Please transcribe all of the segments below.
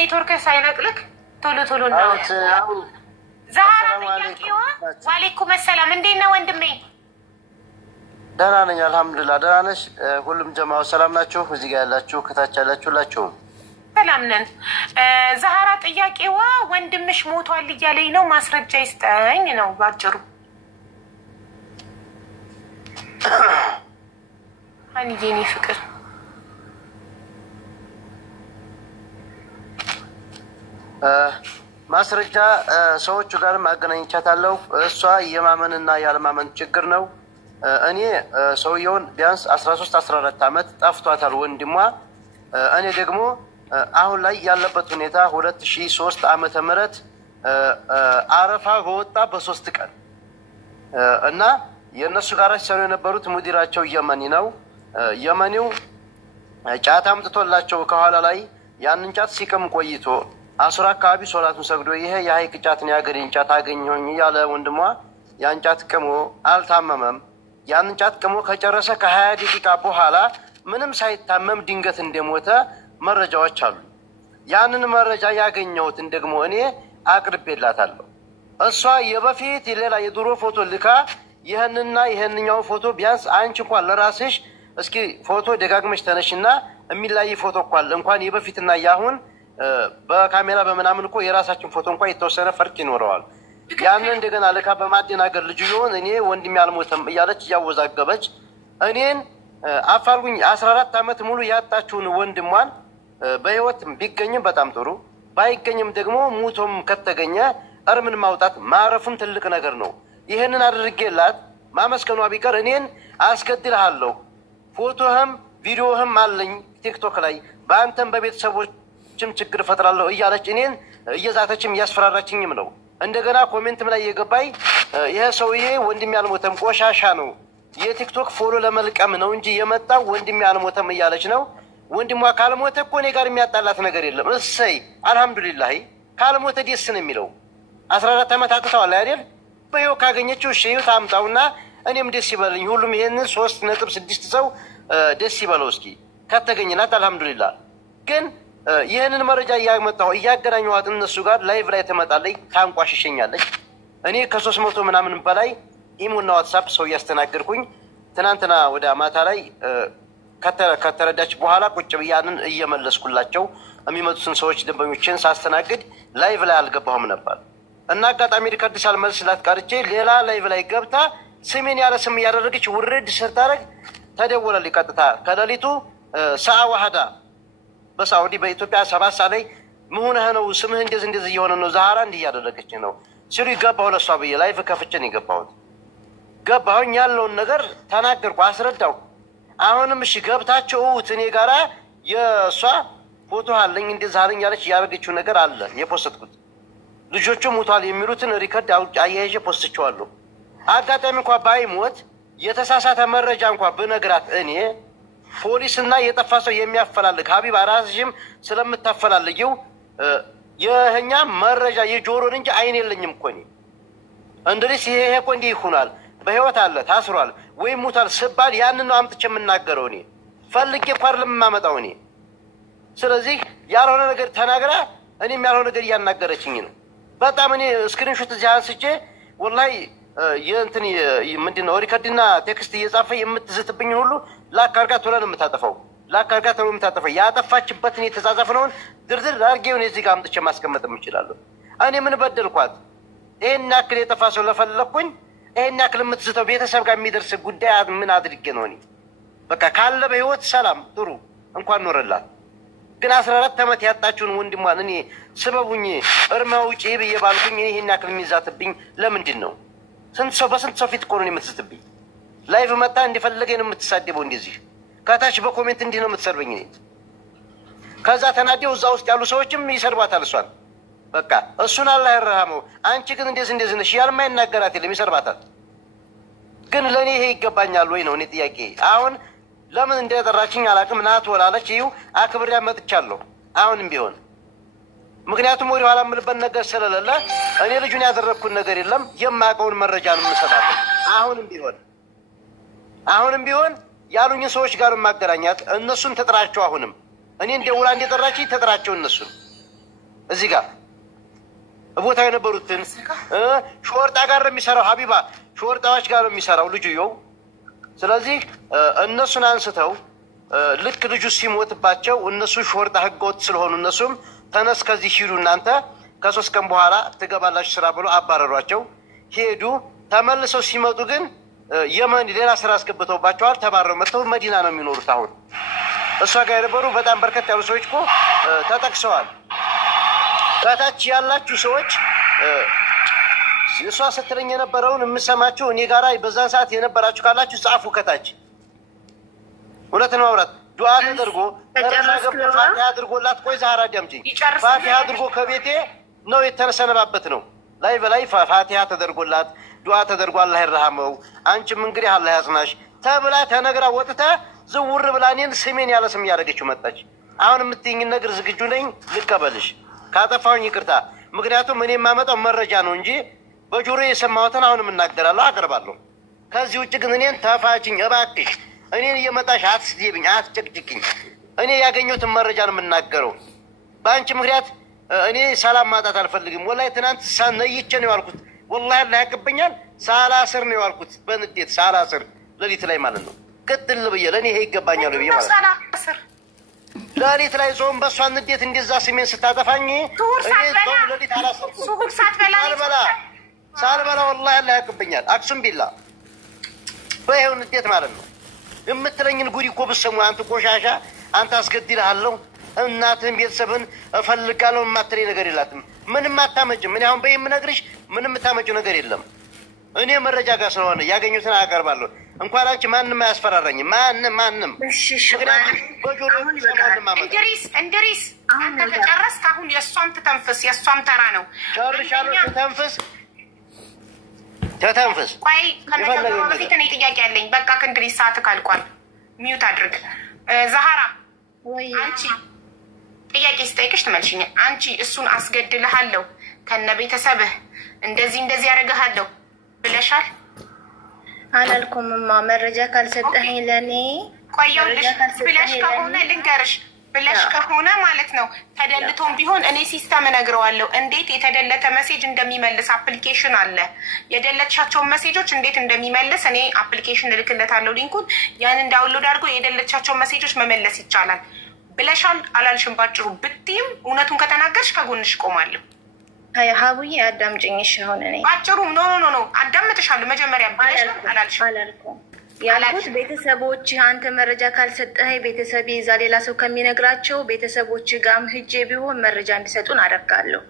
ኔትወርክ ሳይነቅልክ ቶሎ ቶሎ ነው ዛራ ጥያቄዋ ወአለይኩም ሰላም እንዴት ነው ወንድሜ ደህና ነኝ አልহামዱሊላህ ደህና ነሽ ሁሉም ጀማው ሰላም ናችሁ እዚህ ጋር ያላችሁ ከታች ያላችሁ ሰላም ነን ዛራ ጥያቄዋ ወንድምሽ ሞቷል እያለኝ ነው ማስረጃ ይስጠኝ ነው ባጭሩ አንዬኔ ፍቅር ማስረጃ ሰዎቹ ጋር ማገናኘቻታለሁ እሷ የማመንና ያለማመን ችግር ነው እኔ ሰውየውን ቢያንስ 13 14 አመት ጠፍቷታል ወንድሟ እኔ ደግሞ አሁን ላይ ያለበት ሁኔታ 2003 ዓመተ ምህረት አረፋ በወጣ በ3 ቀን እና የነሱ ጋር ሲሰሩ የነበሩት ሙዲራቸው የመኒ ነው የመኒው ጫት አምጥቶላቸው ከኋላ ላይ ያንን ጫት ሲቀም ቆይቶ አስራ አካባቢ ሶላቱን ሰግዶ ይሄ የሀይቅ ጫትን ያገሬን ጫት አገኘሁኝ ያለ ወንድሟ ያን ጫት ቀሞ አልታመመም ያንን ጫት ቀሞ ከጨረሰ ከ20 ደቂቃ በኋላ ምንም ሳይታመም ድንገት እንደሞተ መረጃዎች አሉ ያንን መረጃ ያገኘሁትን ደግሞ እኔ አቅርቤላታለሁ እሷ የበፊት ሌላ የድሮ ፎቶ ልካ ይሄንና ይሄንኛው ፎቶ ቢያንስ አንቺ እንኳን ለራስሽ እስኪ ፎቶ ደጋግመሽ ተነሽና የሚላይ ፎቶ እንኳን የበፊትና ያሁን በካሜራ በመናምን እኮ የራሳችን ፎቶ እንኳን የተወሰነ ፈርቅ ይኖረዋል ያንን እንደገና ልካ በማደናገር ልጅ ይሆን እኔ ወንድም ያልሞተም እያለች ያወዛገበች እኔን አፋልጉኝ 14 አመት ሙሉ ያጣችውን ወንድሟን በህይወት ቢገኝም በጣም ጥሩ ባይገኝም ደግሞ ሙቶም ከተገኘ እርምን ማውጣት ማረፉም ትልቅ ነገር ነው ይሄንን አድርጌላት ማመስከኗ ቢቀር እኔን አስገድልሃለሁ ፎቶህም ቪዲዮህም አለኝ ቲክቶክ ላይ በአንተም በቤተሰቦችም ችግር ፈጥራለሁ እያለች እኔን እየዛተችም ያስፈራራችኝም ነው እንደገና ኮሜንትም ላይ የገባይ ይሄ ሰውዬ ወንድም ያልሞተም ቆሻሻ ነው የቲክቶክ ፎሎ ለመልቀም ነው እንጂ የመጣው ወንድም ያልሞተም እያለች ነው ወንድሟ ካልሞተ እኮ እኔ ጋር የሚያጣላት ነገር የለም እሰይ አልহামዱሊላህ ካልሞተ ደስ ነው የሚለው 14 አመት አጥተዋል አይደል በየው ካገኘችው ሸዩ ታምጣውና እኔም ደስ ይበልኝ ሁሉም ይሄንን 3.6 ሰው ደስ ይበለው እስኪ ከተገኘላት አልহামዱሊላህ ግን ይሄንን መረጃ ያመጣው ያገናኘዋት እነሱ ጋር ላይቭ ላይ ተመጣለኝ ታንቋሽሸኛለች እኔ ከ300 ምናምን በላይ ኢሞና ዋትስአፕ ሰው ያስተናገርኩኝ ትናንትና ወደ ማታ ላይ ከተረዳች በኋላ ቁጭ ብያንን እየመለስኩላቸው የሚመጡትን ሰዎች ደንበኞችን ሳስተናግድ ላይቭ ላይ አልገባሁም ነበር እና አጋጣሚ ሪከርድ ሳልመልስላት ቀርቼ ሌላ ላይቭ ላይ ገብታ ስሜን ያለ ስም ያደረገች ውርድ ስታረግ ተደወለልኝ ቀጥታ ከሌሊቱ ሰዓ ዋህዳ በሳውዲ በኢትዮጵያ 7 ሰዓት ላይ ምሁነህ ነው ስምህ እንደዚህ እየሆነ ነው ዛራ እንዲህ ያደረገች ነው ሲሉ ይገባው ለሷ ብዬ ላይቭ ከፍቼን ይገባው ገባሁኝ ያለውን ነገር ተናገርኩ አስረዳው አሁንም እሺ ገብታቸው እኔ ጋራ የሷ ፎቶ አለኝ እንደዛ አለኝ ያለች ያረገችው ነገር አለ የፖስትኩት ልጆቹ ሞቷል የሚሉትን ሪከርድ አያይዤ ፖስትቸዋለሁ አጋጣሚ እንኳን ባይሞት የተሳሳተ መረጃ እንኳን በነግራት እኔ ፖሊስና የጠፋ ሰው የሚያፈላልግ ሀቢብ አራስሽም ስለምታፈላልጊው የኛ መረጃ የጆሮን እንጂ አይን የለኝም እኮ እኔ እንድሪስ ይሄ እኮ እንዲህ ይሆናል በህይወት አለ ታስሯል ወይ ሞቷል ስባል ያንን ነው አምጥቼ የምናገረው እኔ ፈልጌ ቋርለም ማመጣው እኔ ስለዚህ ያልሆነ ነገር ተናግራ እኔም ያልሆነ ነገር ያናገረችኝ ነው በጣም እኔ ስክሪንሾት እዚህ አንስቼ ወላሂ የእንትን ምንድነው ሪከርድና ቴክስት እየጻፈ የምትዝትብኝ ሁሉ ላካርጋ ቶለን የምታጠፋው ላካርጋ ቶለን የምታጠፋው ያጠፋችበትን የተዛዛፈነውን ድርድር አድርጌውን እዚህ ጋር አምጥቼ ማስቀመጥ እችላለሁ እኔ ምን በደልኳት ይሄን ያክል የጠፋ ሰው ለፈለኩኝ ይሄን ያክል የምትዝተው ቤተሰብ ጋር የሚደርስ ጉዳይ ምን አድርጌ ነው እኔ በቃ ካለ በህይወት ሰላም ጥሩ እንኳን ኖረላት ግን 14 አመት ያጣችውን ወንድሟን እኔ ስበቡኝ እርማው ውጪ ብዬ ባልኩኝ ይሄን ያክል የሚዛትብኝ ለምንድን ነው ስንት ሰው በስንት ሰው ፊት ቆሮን የምትዝትብኝ ላይቭ መጣ እንደፈለገ ነው የምትሳደበው እንደዚህ ከታች በኮሜንት እንዲህ ነው የምትሰርበኝ እኔ ከዛ ተናደው እዛ ውስጥ ያሉ ሰዎችም ይሰርባታል እሷን በቃ እሱን አላህ ይረሃመው አንቺ ግን እንደዚህ ነሽ ያልማይናገራት የለም ይሰርባታል ግን ለኔ ይሄ ይገባኛል ወይ ነው እኔ ጥያቄ አሁን ለምን እንደተጠራችኝ አላቅም ናት ወላለች ይው አክብሪያ መጥቻለሁ አሁንም ቢሆን ምክንያቱም ወዲህ ኋላ ምልበት ነገር ስለሌለ እኔ ልጁን ያደረኩት ነገር የለም የማቀውን መረጃ ነው የምሰጣት አሁንም ቢሆን ያሉኝ ሰዎች ጋር ማገናኛት እነሱን ተጥራቸው አሁንም እኔ እንደውላ እንደጠራችኝ ተጥራቸው እነሱን እዚህ ጋር ቦታው የነበሩትን ሾርጣ ጋር የሚሰራው ሀቢባ ሾርጣዎች ጋር የሚሰራው ልጅየው። ስለዚህ እነሱን አንስተው ልክ ልጁ ሲሞትባቸው እነሱ ሾርጣ ህገወጥ ስለሆኑ እነሱም ተነስ ከዚህ ሂዱ እናንተ ከ3 ቀን በኋላ ትገባላችሁ ስራ ብሎ አባረሯቸው። ሄዱ። ተመልሰው ሲመጡ ግን የመን ሌላ ስራ አስገብተውባቸዋል። ተባረው መጥተው መዲና ነው የሚኖሩት አሁን። እሷ ጋር የነበሩ በጣም በርከት ያሉ ሰዎች እኮ ተጠቅሰዋል። ከታች ያላችሁ ሰዎች እሷ ስትለኝ የነበረውን የምሰማችሁ እኔ ጋራ በዛን ሰዓት የነበራችሁ ካላችሁ ጻፉ ከታች። እውነት ነው ማውራት ዱዓ ተደርጎ ፋቲሃ አድርጎላት ቆይ ዛህራ አዳምጪኝ። ፋቲሃ አድርጎ ከቤቴ ነው የተሰነባበት ነው። ላይ በላይ ፋቲሃ ተደርጎላት ዱዓ ተደርጎ አላህ ይርሐመው አንቺም እንግዲህ አላህ ያጽናሽ ተብላ ተነግራ ወጥታ ዝውር ብላ እኔን ስሜን ያለ ስም ያደረገችው መጣች። አሁን የምትይኝ ነገር ዝግጁ ነኝ ልቀበልሽ። ካጠፋሁኝ ይቅርታ። ምክንያቱም እኔ የማመጣው መረጃ ነው እንጂ በጆሮ የሰማሁትን አሁንም እናገራለሁ አቀርባለሁ። ከዚህ ውጭ ግን እኔን ተፋችኝ እባክሽ። እኔን እየመጣሽ አትስደብኝ፣ አትጨቅጭቅኝ። እኔ ያገኘሁትን መረጃ ነው የምናገረው። በአንቺ ምክንያት እኔ ሰላም ማጣት አልፈልግም። ወላሂ ትናንት ነይቼ ነው ያልኩት። ወላሂ አላህ ያቅብኛል። ሳላስር ነው ያልኩት በንዴት ሳላስር ሌሊት ላይ ማለት ነው። ቅጥል ብዬ ለእኔ ይሄ ይገባኛል ብዬ ማለት ነው። ሌሊት ላይ ጾም በእሷ ንዴት እንደዛ ስሜን ስታጠፋኝ ሌሊት አላሰርኩም ሳልበላ ወላሂ አላህ ያቅብኛል። አክሱም ቢላ በይኸው ንዴት ማለት ነው። የምትለኝን ጉድ እኮ ብትሰሙ አንተ ቆሻሻ አንተ አስገድልሃለሁ እናትህን ቤተሰብን እፈልጋለሁ የማትለኝ ነገር የላትም። ምንም አታመጭም። እኔ አሁን በየምነግርሽ ምንም የምታመጭው ነገር የለም። እኔ መረጃ ጋር ስለሆነ ያገኙትን አቀርባለሁ። እንኳን አንቺ ማንም አያስፈራራኝም። ማንም እንድሪስ አንተ ተጨረስክ። አሁን የእሷም ትተንፍስ፣ የእሷም ተራ ነው። ጨርሻለሁ። ተተንፍስ። ቆይ ከመጀመሩ በፊት እኔ ጥያቄ ያለኝ። በቃ ከእንድሪስ ሰዓት ካልቋል። ሚዩት አድርግ። ዛህራ አንቺ ጥያቄ ስጠይቅሽ ትመልሽኝ። አንቺ እሱን አስገድልሃለሁ ከነ ቤተሰብህ እንደዚህ ያደርግሃለሁ ብለሻል? አላልኩምማ። መረጃ ካልሰጠኸኝ ለኔ ቆየውልሽ ብለሽ ከሆነ ልንገርሽ ብለሽ ከሆነ ማለት ነው ተደልቶም ቢሆን እኔ ሲስተም እነግረዋለሁ እንዴት የተደለተ ሜሴጅ እንደሚመልስ። አፕሊኬሽን አለ የደለቻቸውን ሜሴጆች እንዴት እንደሚመልስ እኔ አፕሊኬሽን እልክለታለሁ ሊንኩን። ያንን ዳውንሎድ አድርጎ የደለቻቸውን ሜሴጆች መመለስ ይቻላል ብለሻል? አላልሽም? ባጭሩ ብትይም እውነቱን ከተናገርሽ ከጎንሽ ቆማለሁ። አይ ሀቡዬ አዳምጪኝ። እሺ አሁን እኔ ባጭሩ ኖ አዳምጥሻለሁ። መጀመሪያ ብለሻል አላልሽም? አላልኩም ያልኩት ቤተሰቦች አንተ መረጃ ካልሰጠኸኝ ቤተሰብ ይዛ ሌላ ሰው ከሚነግራቸው ቤተሰቦች ጋርም ሂጄ ቢሆን መረጃ እንዲሰጡን አደርጋለሁ።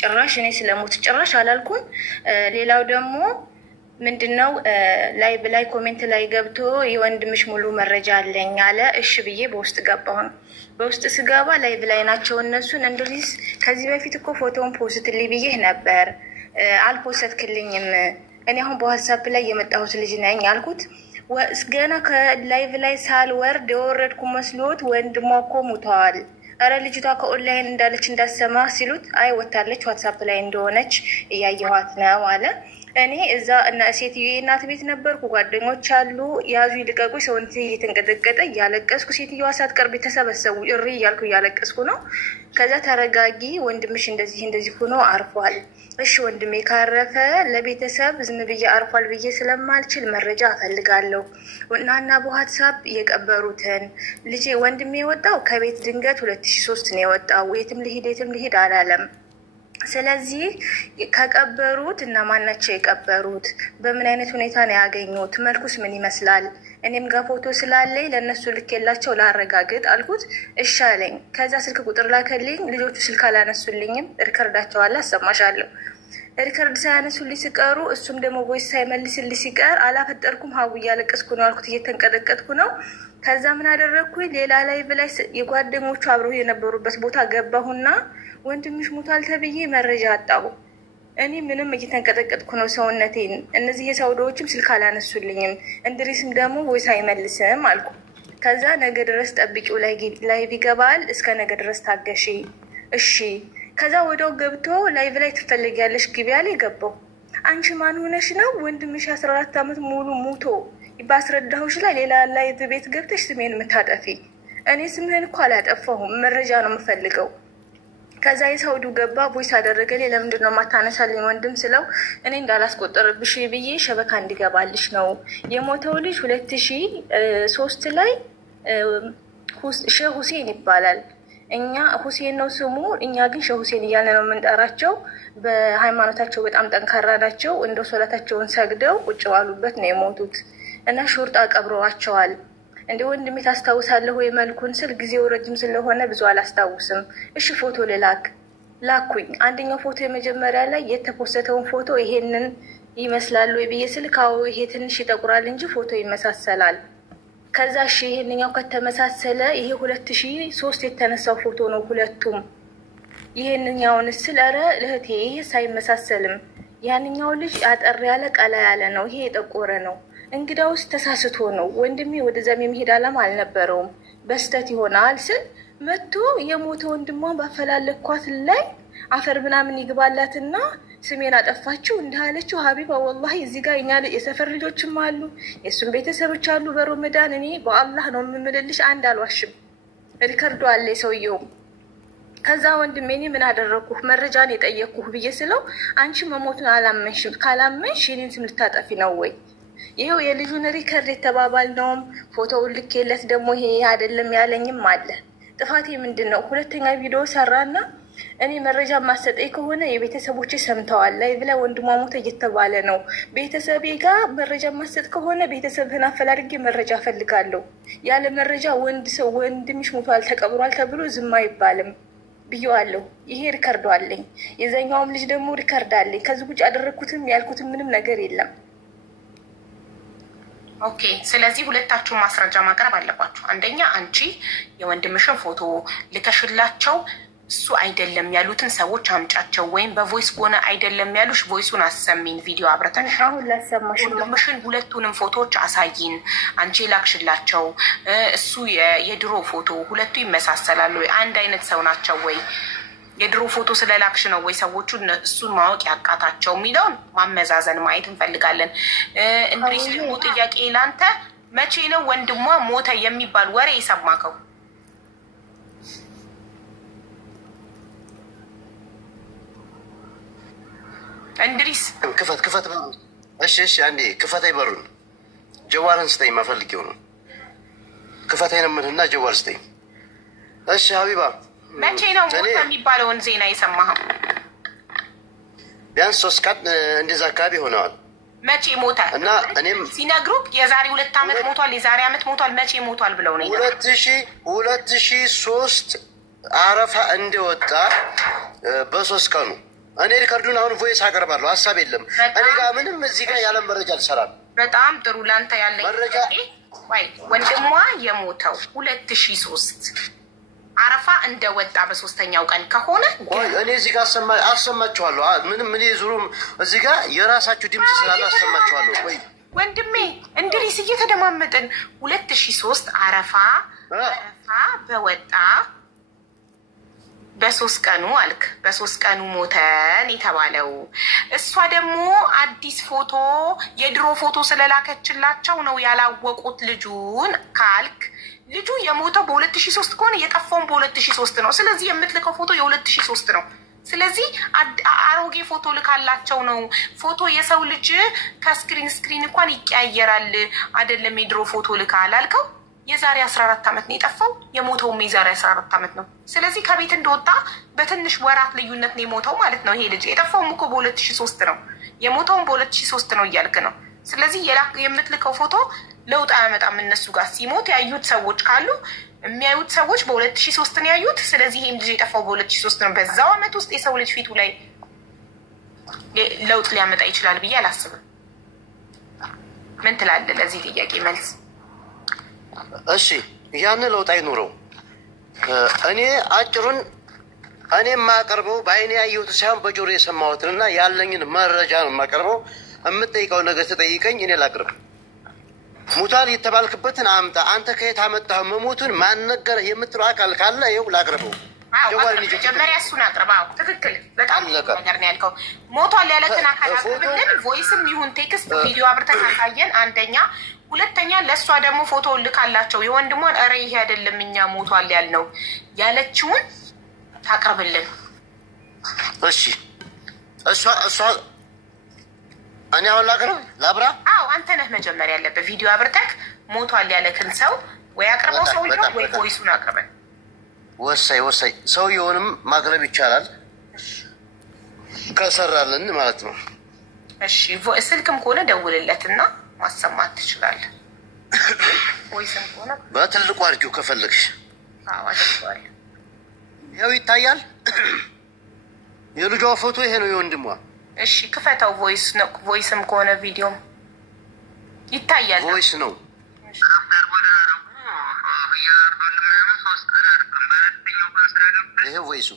ጭራሽ እኔ ስለሞት ጭራሽ አላልኩም። ሌላው ደግሞ ምንድነው ላይ ኮሜንት ላይ ገብቶ የወንድምሽ ሙሉ መረጃ አለኝ አለ። እሺ ብዬ በውስጥ ገባሁን። በውስጥ ስገባ ላይ ናቸው እነሱን። እንድሪስ ከዚህ በፊት እኮ ፎቶውን ፖስትልኝ ብዬህ ነበር አልፖስትክልኝም። እኔ አሁን በዋትሳፕ ላይ የመጣሁት ልጅ ነኝ አልኩት። ገና ከላይቭ ላይ ሳልወርድ የወረድኩ መስሎት ወንድሟ እኮ ሙተዋል፣ እረ ልጅቷ ከኦንላይን እንዳለች እንዳሰማ ሲሉት አይ ወታለች ዋትሳፕ ላይ እንደሆነች እያየኋት ነው አለ። እኔ እዛ እና ሴትዮ እናት ቤት ነበርኩ። ጓደኞች አሉ ያዙ ይልቀቁ። ሰውንት እየተንቀጠቀጠ እያለቀስኩ ሴትዮዋ ሳትቀርብ ተሰበሰቡ። እሪ እያልኩ እያለቀስኩ ነው። ከዛ ተረጋጊ ወንድምሽ እንደዚህ ሆኖ አርፏል። እሺ ወንድሜ ካረፈ ለቤተሰብ ዝም ብዬ አርፏል ብዬ ስለማልችል መረጃ እፈልጋለሁ እናና በዋትሳፕ የቀበሩትን ልጄ ወንድሜ የወጣው ከቤት ድንገት 2003 ነው የወጣው። የትም ልሂድ አላለም። ስለዚህ ከቀበሩት እና ማናቸው የቀበሩት በምን አይነት ሁኔታ ነው ያገኙት፣ መልኩስ ምን ይመስላል፣ እኔም ጋር ፎቶ ስላለኝ ለእነሱ ልኬላቸው ላረጋግጥ አልኩት። እሺ አለኝ። ከዛ ስልክ ቁጥር ላከልኝ። ልጆቹ ስልክ አላነሱልኝም። ሪከርዳቸው አለ አሰማሻለሁ። ሪከርድ ሳያነሱልኝ ሲቀሩ እሱም ደግሞ ቮይስ ሳይመልስልኝ ሲቀር አላፈጠርኩም። ሀቡ እያለቀስኩ ነው አልኩት፣ እየተንቀጠቀጥኩ ነው። ከዛ ምን አደረግኩኝ? ሌላ ላይ ብላይ የጓደኞቹ አብረው የነበሩበት ቦታ ገባሁና ወንድምሽ ሞቷል ተብዬ መረጃ አጣሁ። እኔ ምንም እየተንቀጠቀጥኩ ነው ሰውነቴን። እነዚህ የሳውዲዎችም ስልክ አላነሱልኝም። እንድሪስም ደግሞ ቮይስ አይመልስም አልኩ። ከዛ ነገ ድረስ ጠብቂው ላይ ይገባል፣ እስከ ነገ ድረስ ታገሺ። እሺ። ከዛ ወደው ገብቶ ላይቭ ላይ ትፈልጊያለሽ ግቢ አለ። ገባሁ። አንቺ ማን ሆነሽ ነው ወንድምሽ 14 ዓመት ሙሉ ሙቶ ባስረዳሁሽ ላይ ሌላ ላይቭ ቤት ገብተሽ ስሜን የምታጠፊ? እኔ ስምህን እኮ አላጠፋሁም፣ መረጃ ነው የምፈልገው። ከዛ የሳውዱ ገባ ቮይስ አደረገልኝ። ለምንድን ነው የማታነሳልኝ ወንድም ስለው እኔ እንዳላስቆጠርብሽ ብዬ ሸበካ እንዲገባልሽ ነው። የሞተው ልጅ 2003 ላይ ሼህ ሁሴን ይባላል። እኛ ሁሴን ነው ስሙ፣ እኛ ግን ሼህ ሁሴን እያለ ነው የምንጠራቸው። በሃይማኖታቸው በጣም ጠንካራ ናቸው። እንደ ሶላታቸውን ሰግደው ቁጭ ባሉበት ነው የሞቱት እና ሹርጣ ቀብረዋቸዋል። እንደ ወንድሜ ታስታውሳለህ ወይ መልኩን ስል ጊዜው ረጅም ስለሆነ ብዙ አላስታውስም። እሺ ፎቶ ላኩኝ። አንደኛው ፎቶ የመጀመሪያ ላይ የተፖስተውን ፎቶ ይሄንን ይመስላል ወይ ብዬ ስል ካው ይሄ ትንሽ ይጠቁራል እንጂ ፎቶ ይመሳሰላል። ከዛ እሺ ይሄንኛው ከተመሳሰለ ይሄ 2003 የተነሳው ፎቶ ነው ሁለቱም። ይሄንኛውን ስል ኧረ እህቴ ይሄ ሳይመሳሰልም ያንኛው ልጅ አጠር ያለ ቀላ ያለ ነው፣ ይሄ የጠቆረ ነው። እንግዳውስ ተሳስቶ ነው ወንድሜ፣ ወደዛም የሚሄድ አላማ አልነበረውም፣ በስተት ይሆናል ስል መጥቶ የሞተ ወንድሟን ባፈላለኳት ላይ አፈር ምናምን ይግባላትና ስሜን አጠፋችው እንዳለችው ሀቢባ ወላሂ እዚህ ጋር እኛ የሰፈር ልጆችም አሉ የሱም ቤተሰቦች አሉ። በረመዳን እኔ በአላህ ነው የምምልልሽ አንድ አልዋሽም፣ ሪከርዶ አለ ሰውየው። ከዛ ወንድሜ እኔ ምን አደረኩህ መረጃን የጠየቅኩህ ብዬ ስለው አንቺ መሞቱን አላመንሽም፣ ካላመንሽ የኔን ስም ልታጠፊ ነው ወይ? ይሄው የልጁን ሪከርድ የተባባልነውም ፎቶውን ልኬለት ደግሞ ይሄ አይደለም ያለኝም አለ። ጥፋቴ ምንድን ነው? ሁለተኛ ቪዲዮ ሰራና እኔ መረጃ ማሰጠኝ ከሆነ የቤተሰቦቼ ሰምተዋል ላይ ብላ ወንድሟ ሞተ እየተባለ ነው። ቤተሰቤ ጋር መረጃ ማሰጥ ከሆነ ቤተሰብህን አፈላልጌ መረጃ ፈልጋለሁ። ያለ መረጃ ወንድምሽ ሞቷል ተቀብሯል ተብሎ ዝም አይባልም ብዬዋለሁ። ይሄ ሪከርዶ አለኝ። የዛኛውም ልጅ ደግሞ ሪከርድ አለኝ። ከዚህ ውጭ ያደረግኩትም ያልኩትም ምንም ነገር የለም። ኦኬ፣ ስለዚህ ሁለታችሁም ማስረጃ ማቅረብ አለባችሁ። አንደኛ አንቺ የወንድምሽን ፎቶ ልከሽላቸው እሱ አይደለም ያሉትን ሰዎች አምጫቸው፣ ወይም በቮይስ ከሆነ አይደለም ያሉሽ ቮይሱን አሰሚን፣ ቪዲዮ አብረተን አሁን ላሰማሽ። ወንድምሽን ሁለቱንም ፎቶዎች አሳይን። አንቺ ላክሽላቸው እሱ የድሮ ፎቶ ሁለቱ ይመሳሰላሉ ወይ? አንድ አይነት ሰው ናቸው ወይ? የድሮ ፎቶ ስለላክሽ ነው ወይ ሰዎቹ እሱን ማወቅ ያቃታቸው የሚለውን ማመዛዘን ማየት እንፈልጋለን። እንግዲህ ደግሞ ጥያቄ ላንተ፣ መቼ ነው ወንድሟ ሞተ የሚባል ወሬ የሰማከው? እንድሪስ ክፈት። እሺ አንዴ ክፈት። አይበሩን ጀዋልን ስጠኝ፣ ማፈልጊው ነው። ክፈት አይነምንና ጀዋል ስጠኝ። እሺ ሀቢባ መቼ ነው ሞተ የሚባለውን ዜና የሰማኸው? ቢያንስ 3 ቀን እንደዛ አካባቢ ሆነዋል። መቼ ሞተ እና እኔም ሲነግሩት የዛሬ 2 ዓመት ሞቷል፣ የዛሬ ዓመት ሞቷል፣ መቼ ሞቷል ብለው ነው 2003 አረፋ እንደወጣ በ3 ቀኑ። እኔ ሪከርዱን አሁን ቮይስ አቀርባለሁ፣ ሀሳብ የለም እኔ ጋር ምንም እዚህ ጋር ያለ መረጃ አልሰራም። በጣም ጥሩ። ላንተ ያለኝ መረጃ ወይ ወንድሟ የሞተው 2003 አረፋ እንደወጣ በ3ኛው ቀን ከሆነ እኔ እዚህ ጋር አሰማችኋለሁ። ምንም እኔ ዙሩም እዚህ ጋር የራሳችሁ ድምፅ ስላለ አሰማችኋለሁ። ወይ ወንድሜ እንድሪስ እየተደማመጥን 2003 አረፋ በወጣ በ3 ቀኑ አልክ፣ በ3 ቀኑ ሞተን የተባለው እሷ ደግሞ አዲስ ፎቶ የድሮ ፎቶ ስለላከችላቸው ነው ያላወቁት ልጁን ካልክ፣ ልጁ የሞተው በ2003 ከሆነ የጠፋውን በ2003 ነው። ስለዚህ የምትልከው ፎቶ የ2003 ነው። ስለዚህ አሮጌ ፎቶ ልካላቸው ነው። ፎቶ የሰው ልጅ ከስክሪን እንኳን ይቀያየራል አይደለም? የድሮ ፎቶ ልካ አላልከው? የዛሬ 14 ዓመት ነው የጠፋው፣ የሞተውም የዛሬ 14 ዓመት ነው። ስለዚህ ከቤት እንደወጣ በትንሽ ወራት ልዩነት ነው የሞተው ማለት ነው። ይሄ ልጅ የጠፋውም እኮ በ2003 ነው፣ የሞተውም በ2003 ነው እያልክ ነው። ስለዚህ የምትልከው ፎቶ ለውጥ አያመጣም። እነሱ ጋር ሲሞት ያዩት ሰዎች ካሉ የሚያዩት ሰዎች በ2003 ነው ያዩት። ስለዚህ ይሄም ልጅ የጠፋው በ2003 ነው። በዛው ዓመት ውስጥ የሰው ልጅ ፊቱ ላይ ለውጥ ሊያመጣ ይችላል ብዬ አላስብም። ምን ትላለህ ለዚህ ጥያቄ መልስ? እሺ ያን ለውጥ አይኖረው። እኔ አጭሩን እኔ የማቀርበው በአይኔ ያየሁት ሳይሆን በጆሮ የሰማሁትን እና ያለኝን መረጃ ነው የማቀርበው። የምጠይቀው ነገር ተጠይቀኝ፣ እኔ ላቅርብ። ሙታል የተባልክበትን አምጣ። አንተ ከየት አመጣህ? መሞቱን ማን ነገረህ የምትለው አካል ካለ ይኸው ላቅርበው። መጀመሪያ እሱን አቅርበው። ትክክል፣ በጣም ነገር ነው ያልከው። ሞቷል ያለትን አካል አቅርብልን። ቮይስም ይሁን ቴክስት ቪዲዮ አብርተን አሳየን። አንደኛ። ሁለተኛ ለእሷ ደግሞ ፎቶ ልካላቸው የወንድሟን፣ ኧረ ይሄ አይደለም እኛ ሞቷል ያልነው ያለችውን ታቅርብልን። እሺ እሷ እኔ አሁን ላብራ። አዎ አንተ ነህ መጀመሪያ ያለበት ቪዲዮ አብርተክ ሞቷል ያለክን ሰው ወይ አቅርበው ሰውየው ወይ ቮይሱን አቅርበን ወሳይ ሰውየውንም ማቅረብ ይቻላል ከሰራልን ማለት ነው። እሺ ስልክም ከሆነ ደውልለትና ማሰማት ትችላለህ። ቮይስም ከሆነ በትልቁ አድርጊው ከፈለግሽ። አዎ አደርገዋለሁ። ያው ይታያል የልጇ ፎቶ ይሄ ነው የወንድሟ። እሺ ክፈተው። ቮይስም ከሆነ ቪዲዮም ይታያል። ቮይስ ነው። ይሄ ቮይሱ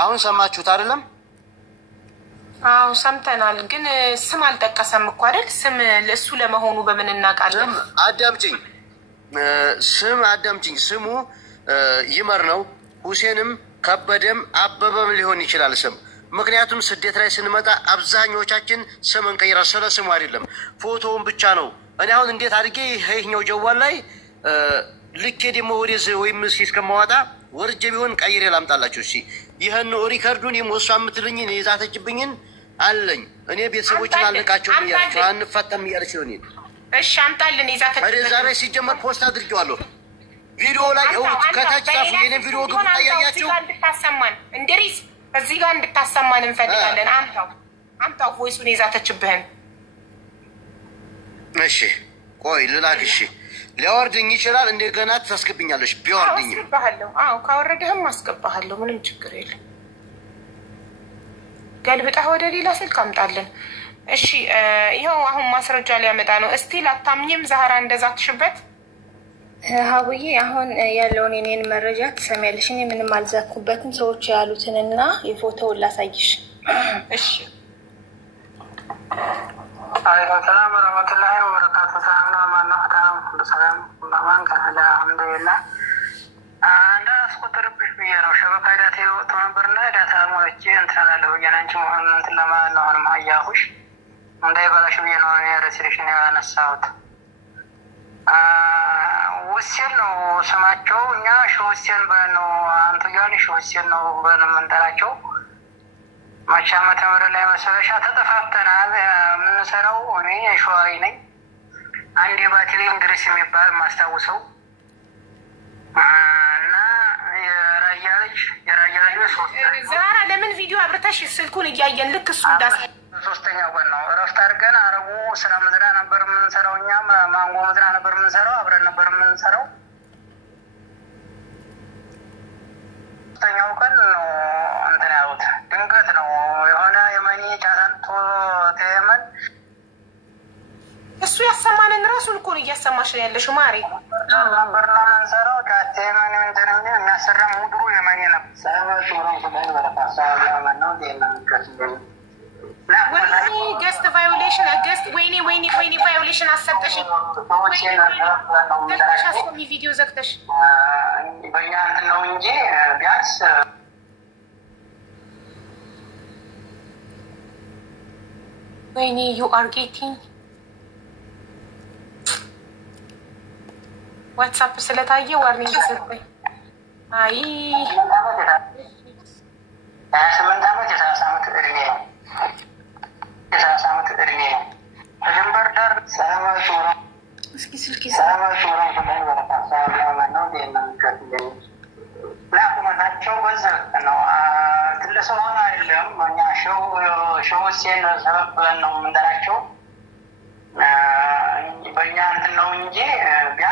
አሁን ሰማችሁት አይደለም? አዎ ሰምተናል። ግን ስም አልጠቀሰም እኮ አይደል? ስም ለሱ ለመሆኑ በምን እናውቃለን? አዳምጪኝ፣ ስሙ ይመር ነው። ሁሴንም ከበደም አበበም ሊሆን ይችላል ስም። ምክንያቱም ስደት ላይ ስንመጣ አብዛኞቻችን ስም እንቀይራለን። ስለ ስሙ አይደለም ፎቶውን ብቻ ነው። እኔ አሁን እንዴት አድርጌ ይሄኛው ጀዋል ላይ ልኬ ደግሞ ወደዚህ ወይም እስከማወጣ ወርጄ ቢሆን ቀይሬ ላምጣላችሁ። እሺ ይሄን ሪከርዱን የሞሷ የምትልኝን የዛተችብኝን አለኝ። እኔ ቤተሰቦችን አልነቃቸውም እያለች አንፈታም እያለች ነው። እሺ አምጣልን የዛተችብኝ። ዛሬ ሲጀመር ፖስት አድርጌዋለሁ ቪዲዮ ላይ ከታች ጻፉ። የኔን ቪዲዮ ግቡ ታያያችሁ እንድታሰማን እንድሪስ እዚህ ጋር እንድታሰማን እንፈልጋለን። አምጣው ቮይሱን የዛተችብህን። እሺ ቆይ ልላክ። እሺ ሊያወርድኝ ይችላል። እንደገና ታስገብኛለሽ። ቢወርድኝ አስገባሃለሁ። አዎ ካወረደህም አስገባሃለሁ። ምንም ችግር የለም። ገልብጠህ ወደ ሌላ ስልክ አምጣልን። እሺ ይኸው አሁን ማስረጃ ሊያመጣ ነው። እስቲል አታምኝም ዛህራ እንደዛትሽበት? ሀቡዬ አሁን ያለውን የኔን መረጃ ትሰሚያለሽ። እኔ ምንም አልዛኩበትም። ሰዎች ያሉትንና የፎቶውን ላሳይሽ። እሺ ሰላም ወረህመቱላሂ ወበረካቱ። ሰላም ነው ማነው? በጣም ሁሉ ሰላም ማማን ካለ አልሐምዱሊላህ። እንዳስቆጥርብሽ ብዬ ነው። ሸበካ ዳታ የወጡ ነበርና ዳታ ሞልቼ እንትን እላለሁ ብዬ ነው። አንቺ መሆኑን እንትን ለማለት ነው። አሁንም ሀያሁሽ እንዳይበላሽ ብዬ ነው የሬሲሌሽን ያነሳሁት። ውሴን ነው ስማቸው። እኛ ሸውሴን ብለን ነው አንቱ እያሉ ሸውሴን ነው ብለን የምንጠራቸው። መቼ ዓመተ ምህረት ላይ መሰለሻ ተጠፋፍተናል። የምንሰራው እኔ ሸዋሪ ነኝ። አንድ የባትሪ እንድሪስ የሚባል ማስታውሰው እና የራያ ልጅ ዛራ ለምን ቪዲዮ አብርተሽ ስልኩን እያየን ልክ እሱ እንዳሳ ሶስተኛው ቀን ነው እረፍት አድርገን አረቡ ስራ ምዝራ ነበር የምንሰራው። እኛም ማንጎ ምዝራ ነበር የምንሰራው። አብረን ነበር የምንሰራው። ሶስተኛው ቀን ነው እንትን ያሉት። ድንገት ነው የሆነ የመኒ ጫሳንቶ ተየመን እሱ ያሰማንን ራሱን እኮ ነው እያሰማሽን ያለሽው ማሬ። ነበርና የምንሰራው ጫት የመኒ እንትን የሚያሰራ ሙድሩ የመኒ ነበር። ሰላማች ወረን ኩላይ በረካ ሰላም ነው ዜና ወይኔ ገስት ቫዮሌሽን ወይኔ ቫዮሌሽን አሰጠሽኝ። ዘግተሽ አስቆሚ ቪዲዮ ዘግተሽ። በእኛ እንትን ነው እንጂ ቢያንስ ወይኔ ዩ አር ጌቲንግ ዋትሳፕ ስለታየ ዋርኒንግ ሰጠኝ። አይ 28 ዓመት የ30 ዓመት እድሜ ነው። የ30 ዓመት እድሜ ነው። ድንበር ዳር ሰላማች ወረ እስኪ ስልክ ሰላማች ወረ ኩላይ በረካ ሰላም ነው ዜና ላቁመታቸው በዛ ነው። ትልሰው አይደለም። እኛ ሸውሴን ሰበብ ነው የምንጠራቸው።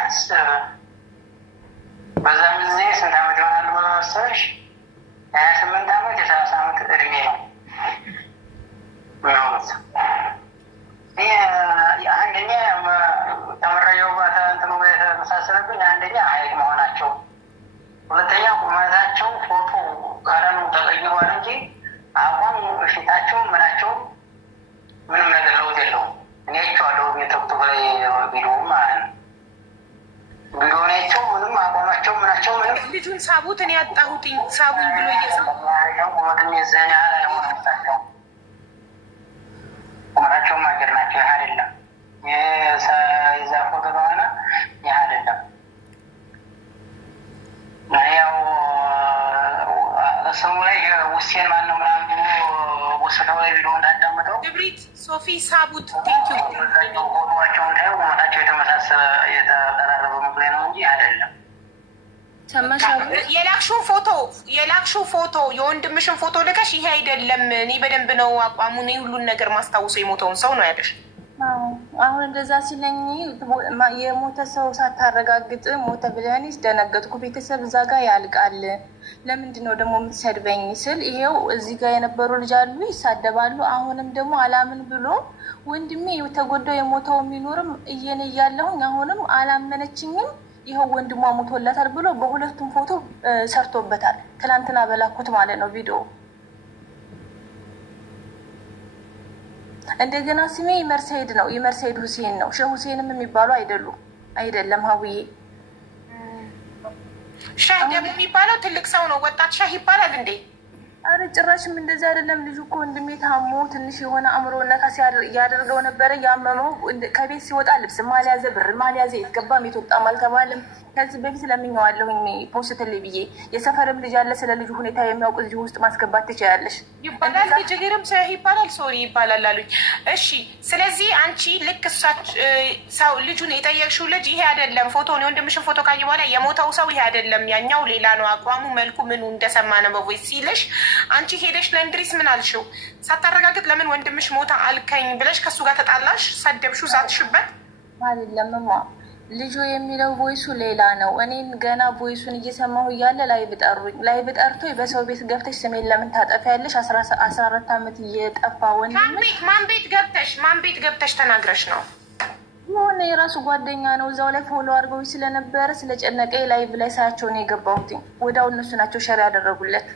ቢያንስ በዛ ጊዜ ስንት ዓመት ይሆናል መሰለሽ? 28 ዓመት የ30 ዓመት እድሜ ነው የሚሆኑት። አንደኛ ተመራየው እንትኑ የተመሳሰለብኝ አንደኛ ሀይል መሆናቸው፣ ሁለተኛ ቁመታቸው ፎቶ ቀረኑ ተቀይሯል እንጂ አቋም ፊታቸው ምናቸው ምንም ነገር ለውጥ የለውም። እኔ አይቼዋለሁ ቲክቶክ ላይ ቪዲዮ ማለት ነው። ቪዲዮ ናቸው ምንም አቋማቸው ምናቸው ምንም። ልጁን ሳቡት እኔ ያጣሁት ሳቡን ብሎ ቁመታቸው ማገር ናቸው። ይህ አይደለም የዛ ፎቶ ከሆነ ይህ አይደለም። ያው ሰው ላይ ውሴን ማን ነው ምናምን ብሎ ወሰደው ላይ ቪዲዮ እንዳዳመጠው ድብሪት ሶፊ ሳቡት ቴንኪዩ ፎቶዋቸውን ታየው ቁመታቸው የተመሳሰለ የተቀራረበ መግቢያ ነው እንጂ አይደለም። የላክሽው ፎቶ የወንድምሽን ፎቶ ልከሽ ይሄ አይደለም እኔ በደንብ ነው አቋሙን ሁሉን ነገር ማስታወሰው የሞተውን ሰው ነው ያለሽ። አሁን እንደዛ ሲለኝ የሞተ ሰው ሳታረጋግጥ ሞተ ብለኝ ደነገጥኩ። ቤተሰብ እዛ ጋር ያልቃል፣ ለምንድን ነው ደግሞ የምትሰድበኝ ስል ይሄው እዚህ ጋር የነበሩ ልጅ አሉ ይሳደባሉ። አሁንም ደግሞ አላምን ብሎ ወንድሜ የተጎዳው የሞተው የሚኖርም እየኔ እያለሁኝ አሁንም አላመነችኝም። ይኸው ወንድሟ ሞቶላታል ብሎ በሁለቱም ፎቶ ሰርቶበታል። ትላንትና በላኩት ማለት ነው ቪዲዮ። እንደገና ስሜ ይመርሰይድ ነው፣ ይመርሰይድ ሁሴን ነው። ሼህ ሁሴንም የሚባሉ አይደለም ሀውዬ። ሼህ ደግሞ የሚባለው ትልቅ ሰው ነው። ወጣት ሼህ ይባላል እንዴ? አረ ጭራሽም እንደዚህ አይደለም። ልጁ እኮ ወንድሜ ታሞ ትንሽ የሆነ አእምሮ ነካስ ያደርገው ነበረ። ያመመው ከቤት ሲወጣ ልብስ ማልያዘ ብር ማልያዘ የትገባም የተወጣም አልተባለም። ከዚህ በፊት ለምኜዋለሁኝ ፖስትልኝ ብዬ። የሰፈርም ልጅ አለ ስለ ልጁ ሁኔታ የሚያውቅ ልጅ ውስጥ ማስገባት ትችላለሽ ይባላል። ልጅግርም ሼህ ይባላል ሶሪ ይባላል አሉኝ። እሺ ስለዚህ አንቺ ልክ ሰው ልጁን የጠየቅሽው ልጅ ይሄ አይደለም ፎቶን የወንድምሽን ፎቶ ካየ በኋላ የሞተው ሰው ይሄ አይደለም ያኛው ሌላ ነው አቋሙ መልኩ ምኑ እንደሰማ ነው በቮይስ ሲልሽ አንቺ ሄደሽ ለእንድሪስ ምን አልሽው? ሳታረጋግጥ ለምን ወንድምሽ ሞታ አልከኝ ብለሽ ከሱ ጋር ተጣላሽ? ሰደብሽው? ዛትሽበት? አይደለምማ ልጁ የሚለው ቮይሱ ሌላ ነው። እኔን ገና ቮይሱን እየሰማሁ እያለ ላይቭ ጠሩኝ። ላይቭ ጠርቶኝ በሰው ቤት ገብተሽ ስሜን ለምን ታጠፊያለሽ? 14 ዓመት እየጠፋ ወንድምሽ ማን ቤት ገብተሽ ተናግረሽ ነው? የሆነ የራሱ ጓደኛ ነው። እዛው ላይ ፎሎ አድርገው ስለነበረ ስለጨነቀኝ ላይቭ ላይ ሳያቸውን የገባሁትኝ። ወዳው እነሱ ናቸው ሸር ያደረጉለት።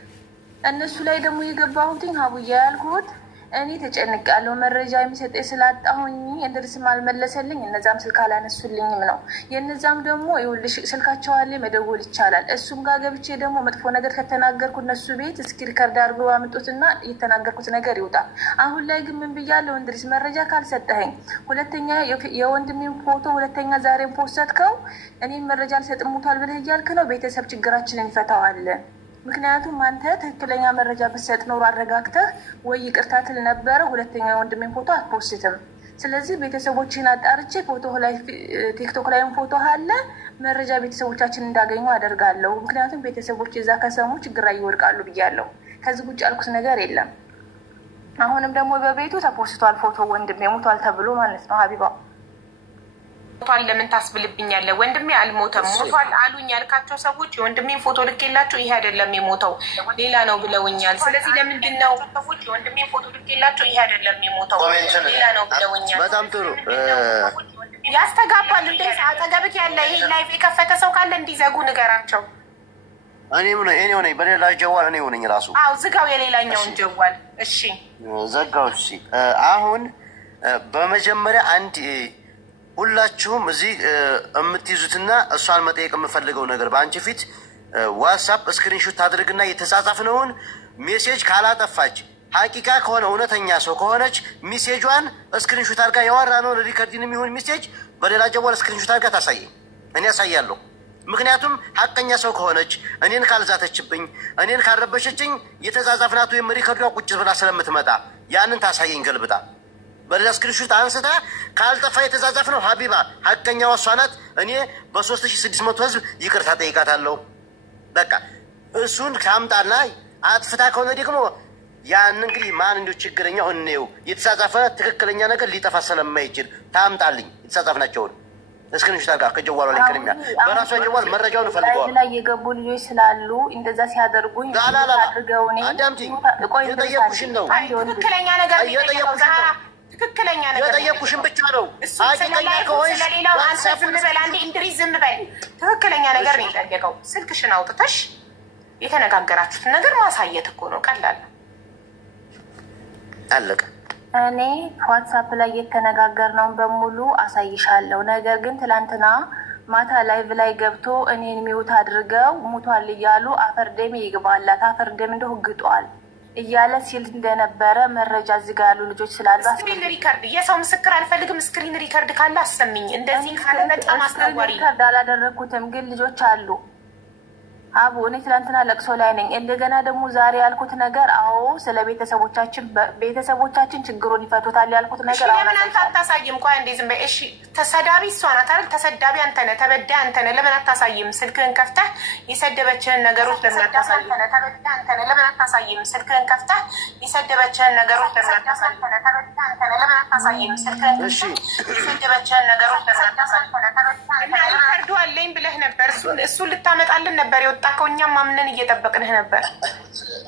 እነሱ ላይ ደግሞ የገባሁትኝ ሀቡያ ያልኩት እኔ ተጨንቃለሁ። መረጃ የሚሰጠኝ ስላጣሁኝ እንድርስም አልመለሰልኝ። እነዛም ስልክ አላነሱልኝም ነው። የነዛም ደግሞ ይኸውልሽ ስልካቸው አለ መደወል ይቻላል። እሱም ጋር ገብቼ ደግሞ መጥፎ ነገር ከተናገርኩ እነሱ ቤት እስኪ ሪከርድ አድርገው አምጡትና የተናገርኩት ነገር ይውጣ። አሁን ላይ ግን ምን ብያለሁ? እንድሪስ መረጃ ካልሰጠኸኝ፣ ሁለተኛ የወንድሜን ፎቶ ሁለተኛ ዛሬን ፖስተትከው እኔም መረጃ አልሰጥም ሞቷል ብለህ እያልክ ነው። ቤተሰብ ችግራችንን ይፈታዋል። ምክንያቱም አንተ ትክክለኛ መረጃ ብትሰጥ ኖሮ አረጋግተህ ወይ ይቅርታ ትል ነበረ። ሁለተኛ ወንድሜን ፎቶ አትፖስትም። ስለዚህ ቤተሰቦችን አጣርቼ ፎቶ ላይ ቲክቶክ ላይም ፎቶ አለ መረጃ ቤተሰቦቻችን እንዳገኙ አደርጋለሁ። ምክንያቱም ቤተሰቦች እዛ ከሰሙ ችግር ላይ ይወድቃሉ ብያለሁ። ከዚህ ውጭ ያልኩት ነገር የለም። አሁንም ደግሞ በቤቱ ተፖስቷል ፎቶ ወንድሜ ሞቷል ተብሎ ማለት ነው። ሀቢባ ሞቷል ለምን ታስብልብኛለህ? ወንድሜ አልሞተም ሞቷል አሉኝ ያልካቸው ሰዎች የወንድሜን ፎቶ ልኬላቸው ይሄ አይደለም የሞተው ሌላ ነው ብለውኛል። ስለዚህ ለምንድን ነው ሰዎች የወንድሜን ፎቶ ልኬላቸው ይሄ አይደለም የሞተው ሌላ ነው ብለውኛል? በጣም ጥሩ ያስተጋባል። እንደ አጠገብክ ያለ ይሄ ላይቭ የከፈተ ሰው ካለ እንዲዘጉ ንገራቸው። እኔው ነኝ በሌላ ጀዋል እኔው ነኝ ራሱ። አዎ ዝጋው የሌላኛውን ጀዋል። እሺ ዘጋው። እሺ አሁን በመጀመሪያ አንድ ሁላችሁም እዚህ የምትይዙትና እሷን መጠየቅ የምፈልገው ነገር በአንቺ ፊት ዋትሳፕ ስክሪንሾት አድርግና የተጻጻፍነውን ሜሴጅ ካላጠፋች ሀቂቃ ከሆነ እውነተኛ ሰው ከሆነች ሜሴጇን ስክሪንሾት አድርጋ ያወራነውን ሪከርዲን የሚሆን ሜሴጅ በሌላ ጀዋል ስክሪንሾት አድርጋ ታሳየኝ፣ እኔ ያሳያለሁ። ምክንያቱም ሀቀኛ ሰው ከሆነች እኔን ካልዛተችብኝ እኔን ካልረበሸችኝ የተጻጻፍናት ወይም ሪከርዷ ቁጭ ብላ ስለምትመጣ ያንን ታሳየኝ ገልብጣ። በሌላ ስክሪንሾት አንስታ ካልጠፋ የተጻጻፍ ነው ሀቢባ ሀቀኛዋ እሷ ናት። እኔ በ3600 ህዝብ ይቅርታ ጠይቃታለሁ። በቃ እሱን ካምጣና አጥፍታ ከሆነ ደግሞ ያን እንግዲህ ማን እንደው ችግረኛው እንየው። የተጻጻፈ ትክክለኛ ነገር ሊጠፋ ስለማይችል ታምጣልኝ የተጻጻፍናቸውን። እስክንሽ ታርጋ ከጀዋሉ ላይ ከሪሚያ በራሷ ጀዋል መረጃውን ፈልገዋል ላይ የገቡ ልጆች ስላሉ እንደዛ ሲያደርጉኝ አድርገው እኔ የጠየቁሽን ነው ትክክለኛ ነገር ትክክለኛ ነገር የጠየቁሽን ብቻ ነው አጅተኛ ከሆነ ስለሌላው አንተ ዝም በል አንዴ እንድሪዝ ዝም በል ትክክለኛ ነገር ነው የጠየቀው ስልክሽን አውጥተሽ የተነጋገራችሁትን ነገር ማሳየት እኮ ነው ቀላል አለቀ እኔ ዋትስአፕ ላይ የተነጋገርነውን በሙሉ አሳይሻለሁ ነገር ግን ትላንትና ማታ ላይቭ ላይ ገብቶ እኔን ሚውት አድርገው ሙቷል እያሉ አፈርደም ይግባላት አፈርደም እንደው ግጧል እያለ ሲል እንደነበረ መረጃ እዚህ ጋር ያሉ ልጆች ስላሉ ስክሪን ሪከርድ የሰው ምስክር አልፈልግም ስክሪን ሪከርድ ካለ አሰሚኝ እንደዚህ ካለ በጣም አስነዋሪ ሪከርድ አላደረኩትም ግን ልጆች አሉ አቡ እኔ ትላንትና ለቅሶ ላይ ነኝ እንደገና ደግሞ ዛሬ ያልኩት ነገር አዎ ስለ ቤተሰቦቻችን ችግሩን ይፈቱታል ያልኩት ነገር አሁን ለምን አንተ አታሳይም ቆይ እንዴ ዝም በይ እሺ ተሰዳቢ እሷ ናት አይደል ተሰዳቢ አንተ ነህ ተበዳይ አንተ ነህ ለምን አታሳይም ስልክህን ከፍተህ የሰደበችህን ነገሮች ለምን አታሳይም ተበዳይ አንተ ነህ ለምን አታሳይም ስልክህን ከፍተህ የሰደበችህን ነገሮች ለምን አታሳይም ተበዳይ አንተ ነህ ለምን አታሳይም ስልክህን እሺ የሰደበችህን ነገሮች ለምን አታሳይም እና ሪከርዱ አለኝ ብለህ ነበር እሱ ልታመጣልን ነበር ወጣከው እኛም ማምነን እየጠበቅንህ ነበር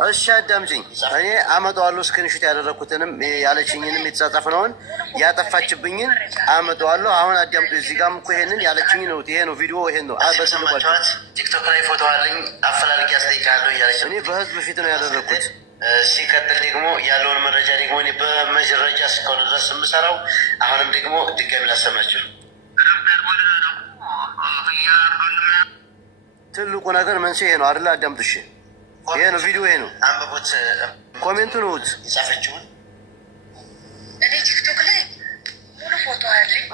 እሺ አዳምጪኝ እኔ አመጣዋለሁ ስክሪንሾት ያደረኩትንም ያለችኝንም የተጻጻፈነውን ያጠፋችብኝን አመጣዋለሁ አሁን አዳምጡ እዚህ ጋርም እኮ ይሄንን ያለችኝ ነው ይሄ ነው ቪዲዮ ይሄን ነው በስልኳቸው ቲክቶክ ላይ ፎቶ አለኝ አፈላልጌ አስጠይቃለሁ እያለች እኔ በህዝብ ፊት ነው ያደረኩት ሲቀጥል ደግሞ ያለውን መረጃ ደግሞ እኔ በመረጃ እስከሆነ ድረስ የምሰራው አሁንም ደግሞ ድጋሚ ላሰማችሁ ትልቁ ነገር መንስኤ ይሄ ነው አይደል አዳምጡሽ ይሄ ነው ቪዲዮ ይሄ ነው አንብቡት ኮሜንቱን ውት ይጻፈችውን እኔ ቲክቶክ ላይ ሙሉ ፎቶ አለኝ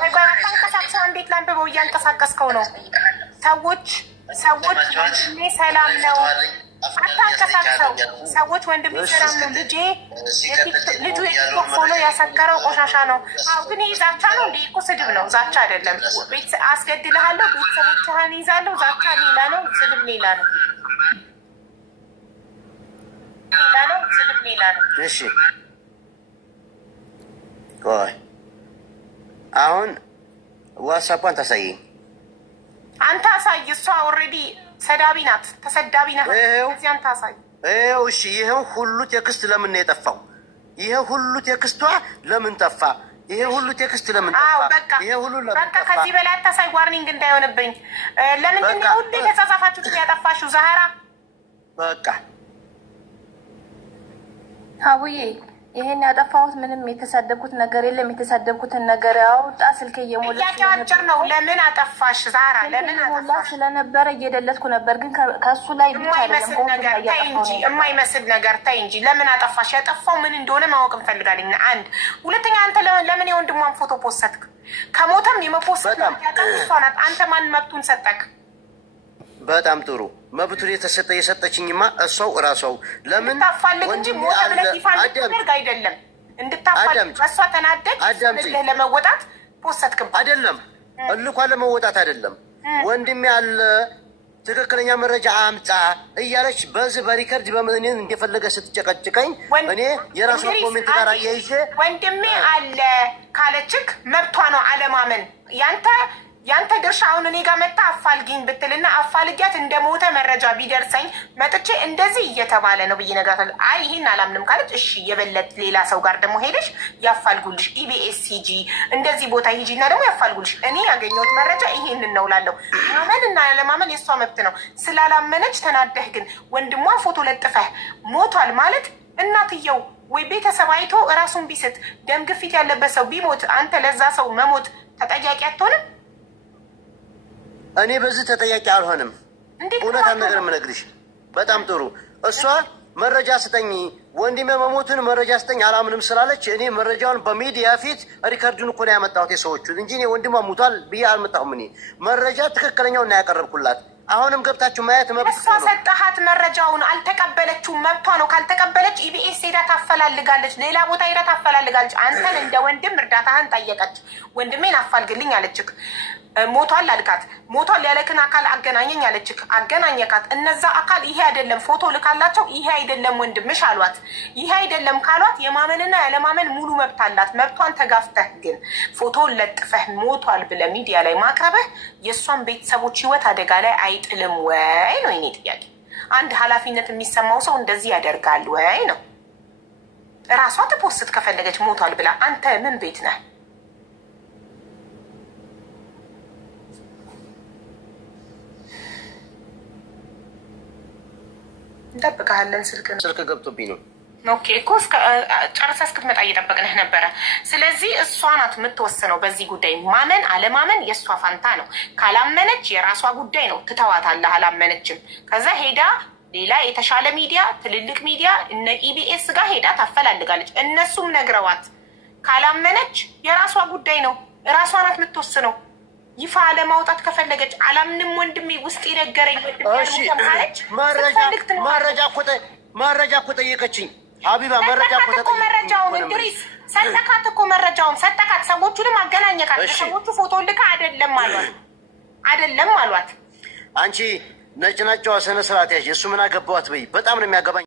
አንቀሳቅሰው እንዴት ላንብበው እያንቀሳቀስከው ነው ሰዎች ወንድሜ ሰላም ነው አታንቀሳቅሰው ሰዎች ወንድሜ ሰላም ነው ልጁ የቲክቶክ ፎሎ ያሰከረው ቆሻሻ ነው አዎ ግን ዛቻ ነው እንዴ እኮ ስድብ ነው ዛቻ አይደለም አስገድልሃለሁ ቤተሰቦችህን ይዛለሁ ዛቻ ሌላ ነው ስድብ ሌላ ነው ስድብ ሌላ ነው እሺ ቆይ አሁን ዋትስአፑን ታሳየኝ አንተ አሳይ እሷ ኦልሬዲ ሰዳቢ ናት ተሰዳቢ ናት እዚህ አንተ አሳይ እሺ ይሄው ሁሉ ቴክስት ለምን ነው የጠፋው ይሄ ሁሉ ቴክስቷ ለምን ጠፋ ይሄ ሁሉ ቴክስት ለምን ጠፋ ይሄ ሁሉ ለምን በቃ ከዚህ በላይ አታሳይ ዋርኒንግ እንዳይሆንብኝ ለምን ነው ሁሉ የተጻጻፋችሁት ያጠፋሽው ዛህራ በቃ አቡዬ ይሄን ያጠፋሁት ምንም የተሳደብኩት ነገር የለም የተሳደብኩትን ነገር ያውጣ ስልክ እየሞላ ያጫጭር ነው ለምን አጠፋሽ ዛራ ለምን አጠፋሽ ስለነበረ እየደለትኩ ነበር ግን ከሱ ላይ ብቻ የማይመስል ነገር ታይ እንጂ የማይመስል ነገር ታይ እንጂ ለምን አጠፋሽ ያጠፋው ምን እንደሆነ ማወቅ እንፈልጋለን አንድ ሁለተኛ አንተ ለምን የወንድሟን ፎቶ ፖስትክ ከሞተም የመፖስት ያጠፋናት አንተ ማን መብቱን ሰጠክ በጣም ጥሩ መብቱን የሰጠችኝማ እሷው እራሷው ለምን ታፋለች እንጂ ሞተ ብለህ ይፋን ተደርጋ አይደለም እንድታፋለች እሷ ተናደች ለመወጣት ፖስትክ አይደለም እልኳ ለመወጣት አይደለም ወንድሜ አለ ትክክለኛ መረጃ አምጣ እያለች በዚህ በሪከርድ በምን እንደፈለገ ስትጨቀጭቀኝ እኔ የራሷ ኮሜንት ጋር አያይዤ ወንድሜ አለ ካለችክ መብቷ ነው አለማመን ያንተ ድርሻ አሁን እኔ ጋር መጣ አፋልጊኝ ብትልና አፋልጊያት እንደሞተ መረጃ ቢደርሰኝ መጥቼ እንደዚህ እየተባለ ነው በየነገራቱ አይ ይሄን አላምንም ካለች እሺ የበለጥ ሌላ ሰው ጋር ደግሞ ሄደሽ ያፋልጉልሽ ኢቢኤስ ሂጂ እንደዚህ ቦታ ሂጂና ደግሞ ያፋልጉልሽ እኔ ያገኘሁት መረጃ ይሄንን ነው ላለው ማመንና ያለማመን የሷ መብት ነው ስላላመነች ተናደህ ግን ወንድሟ ፎቶ ለጥፈህ ሞቷል ማለት እናትየው ወይ ቤተሰብ አይቶ ራሱን ቢስት ደም ግፊት ያለበት ሰው ቢሞት አንተ ለዛ ሰው መሞት ተጠያቂ አትሆንም እኔ በዚህ ተጠያቂ አልሆንም እውነት ነገር ምነግርሽ በጣም ጥሩ እሷ መረጃ ስጠኝ ወንድሜ መሞቱን መረጃ ስጠኝ አላምንም ስላለች እኔ መረጃውን በሚዲያ ፊት ሪከርዱን እኮ ነው ያመጣሁት የሰዎቹ እንጂ እኔ ወንድሟ ሞቷል ብዬ አልመጣሁም እኔ መረጃ ትክክለኛውን ነው ያቀረብኩላት አሁንም ገብታችሁ ማየት መብት እሷ ሰጠሃት መረጃውን አልተቀበለችውም። መብቷ ነው። ካልተቀበለች ኢቢኤስ ሄዳ ታፈላልጋለች፣ ሌላ ቦታ ሄዳ ታፈላልጋለች። አንተን እንደ ወንድም እርዳታህን ጠየቀች። ወንድሜን አፋልግልኝ አለችክ። ሞቷል አልካት። ሞቷል ያለክን አካል አገናኘኝ አለችክ። አገናኘካት። እነዛ አካል ይሄ አይደለም ፎቶ ልካላቸው ይሄ አይደለም ወንድምሽ አሏት። ይሄ አይደለም ካሏት የማመንና ያለማመን ሙሉ መብት አላት። መብቷን ተጋፍተህ ግን ፎቶን ለጥፈህ ሞቷል ብለህ ሚዲያ ላይ ማቅረብህ የእሷን ቤተሰቦች ህይወት አደጋ ላይ አይጥልም ወይ ነው የኔ ጥያቄ። አንድ ኃላፊነት የሚሰማው ሰው እንደዚህ ያደርጋል ወይ ነው? ራሷ ትፖስት ከፈለገች ሞቷል ብላ አንተ ምን ቤት ነህ? እንጠብቅሃለን። ስልክ ገብቶብኝ ነው። ኦኬ እኮ ጨርሰህ እስክትመጣ እየጠበቅንህ ነበረ። ስለዚህ እሷ ናት የምትወስነው በዚህ ጉዳይ። ማመን አለማመን የእሷ ፋንታ ነው። ካላመነች የራሷ ጉዳይ ነው፣ ትተዋታለህ። አላመነችም ከዛ ሄዳ ሌላ የተሻለ ሚዲያ፣ ትልልቅ ሚዲያ እነ ኢቢኤስ ጋር ሄዳ ታፈላልጋለች። እነሱም ነግረዋት ካላመነች የራሷ ጉዳይ ነው፣ ራሷ ናት የምትወስነው። ይፋ ለማውጣት ከፈለገች አላምንም ወንድሜ ውስጥ ይነገረኝ ወንድሜ መረጃ እኮ ጠየቀችኝ ሀቢባ። መረጃ እኮ መረጃውን እንድሪስ ሰጠካት እኮ መረጃውን ሰጠካት። ሰዎቹንም አገናኘካት። ሰዎቹ ፎቶ ልካ አይደለም አሏት። አንቺ ነጭ ነጭዋ ስነ ስርዓት ያዥ። እሱ ምን አገባዋት በይ። በጣም ነው የሚያገባኝ።